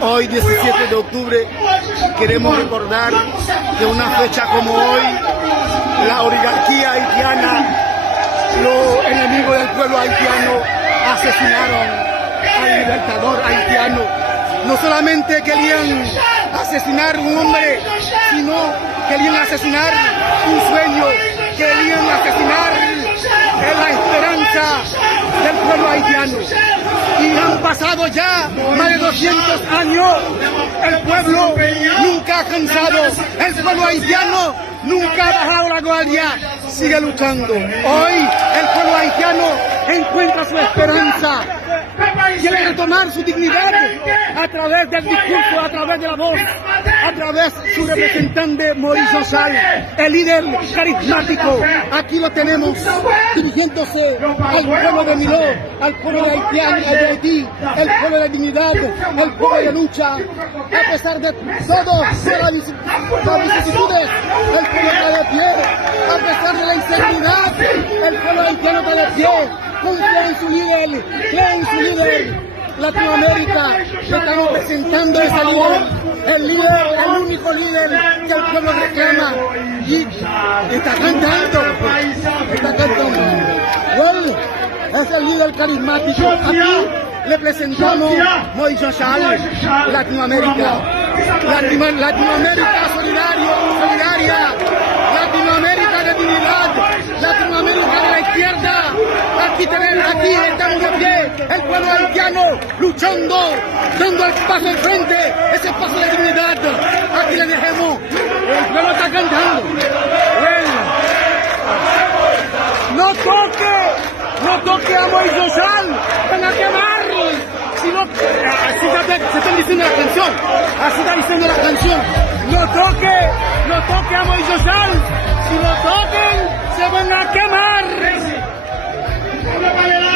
Hoy, 17 de octubre, queremos recordar que una fecha como hoy, la oligarquía haitiana, los enemigos del pueblo haitiano, asesinaron al libertador haitiano. No solamente querían asesinar un hombre, sino querían asesinar un sueño, querían asesinar la esperanza del pueblo haitiano. Y han pasado ya más de 200 años. El pueblo nunca ha cansado. El pueblo haitiano nunca ha bajado la guardia. Sigue luchando. Hoy el pueblo haitiano encuentra su esperanza. Quiere retomar su dignidad a través del discurso, a través de la voz, a través de su representante Maurice Jean Charles, el líder carismático. Aquí lo tenemos dirigiéndose al pueblo de Miló, al pueblo de Haití, el pueblo de dignidad, el pueblo de lucha. A pesar de todas las vicisitudes, el pueblo está de pie. A pesar de la inseguridad, el pueblo haitiano está de pie. Confía en su líder, cree en su líder. Latinoamérica, estamos presentando ese líder, el único líder que el pueblo reclama, y está cantando. Él es el líder carismático. Aquí le presentamos Maurice Jean Charles, Latinoamérica, Latinoamérica solidaria, Latinoamérica de dignidad, Latinoamérica de la izquierda. Aquí estamos de pie, el pueblo haitiano luchando, dando el paso al frente, ese paso de dignidad. Aquí le dejemos, el pueblo está cantando. No toque a Maurice Jean Charles, van a quemarlo. Así está diciendo la canción, así está diciendo la canción. No toque a Maurice Jean Charles, si lo toque.